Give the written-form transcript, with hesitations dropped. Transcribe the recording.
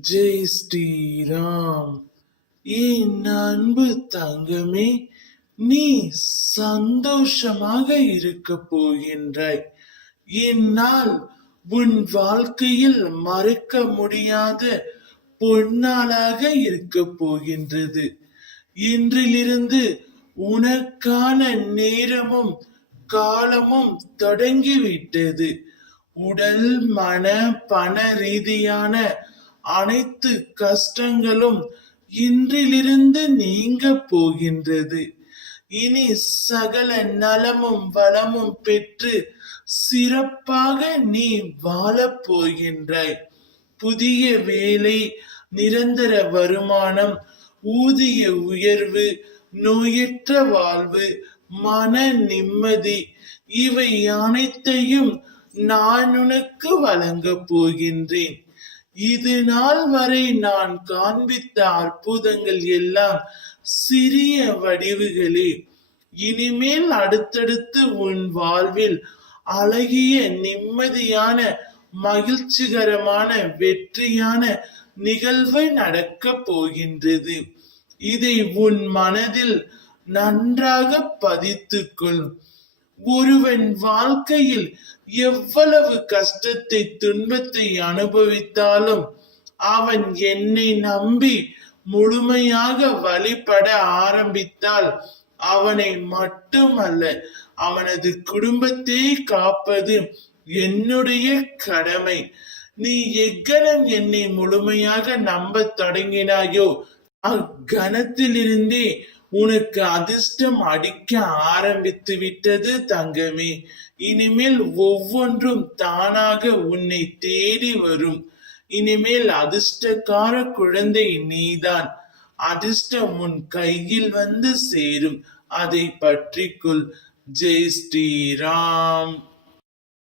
ஜெய் ஸ்ரீராம். என் அன்பு தங்கமே, நீ சந்தோஷமாக இருக்க போகின்றாய். இந்நாள் உன் வாழ்க்கையில் மறக்க முடியாத பொன்னாளாக இருக்க போகின்றது. இன்றிலிருந்து உனக்கான நேரமும் காலமும் தொடங்கிவிட்டது. உடல் மன பண ரீதியான அனைத்து கஷ்டங்களும் இன்றிலிருந்து நீங்க போகின்றது. இனி சகல நலமும் வளமும் பெற்று சிறப்பாக நீ வாழப் போகின்றாய். புதிய வேலை, நிரந்தர வருமானம், ஊதிய உயர்வு, நோயற்ற வாழ்வு, மன நிம்மதி, இவை அனைத்தையும் நான் உனக்கு வழங்கப் போகின்றேன். இது நாள் வரை நான் காண்பித்த அற்புதங்கள் எல்லாம் சிறிய வடிவுகளே. இனிமேல் அடுத்தடுத்து உன் வாழ்வில் அழகிய நிம்மதியான மகிழ்ச்சிகரமான வெற்றியான நிகழ்வு நடக்கப் போகின்றது. இதை உன் மனதில் நன்றாக பதித்துக்கொள். ஒருவன் வாழ்க்கையில் எவ்வளவு கஷ்டத்தை துன்பத்தை அனுபவித்தாலும் அவன் என்னை நம்பி முழுமையாக வழிபட ஆரம்பித்தால் அவனை மட்டுமல்ல, அவனது குடும்பத்தை காப்பது என்னுடைய கடமை. நீ எக்கணம் என்னை முழுமையாக நம்ப தொடங்கினாயோ அக்கணத்திலிருந்தே உனக்கு அதிர்ஷ்டம் அடிக்க ஆரம்பித்து விட்டது தங்கமே. இனிமேல் ஒவ்வொன்றும் தானாக உன்னை தேடி வரும். இனிமேல் அதிர்ஷ்டக்கார குழந்தை நீதான். அதிர்ஷ்டம் உன் கையில் வந்து சேரும். அதை பற்றிக்கொள். ஜெய் ஸ்ரீராம்.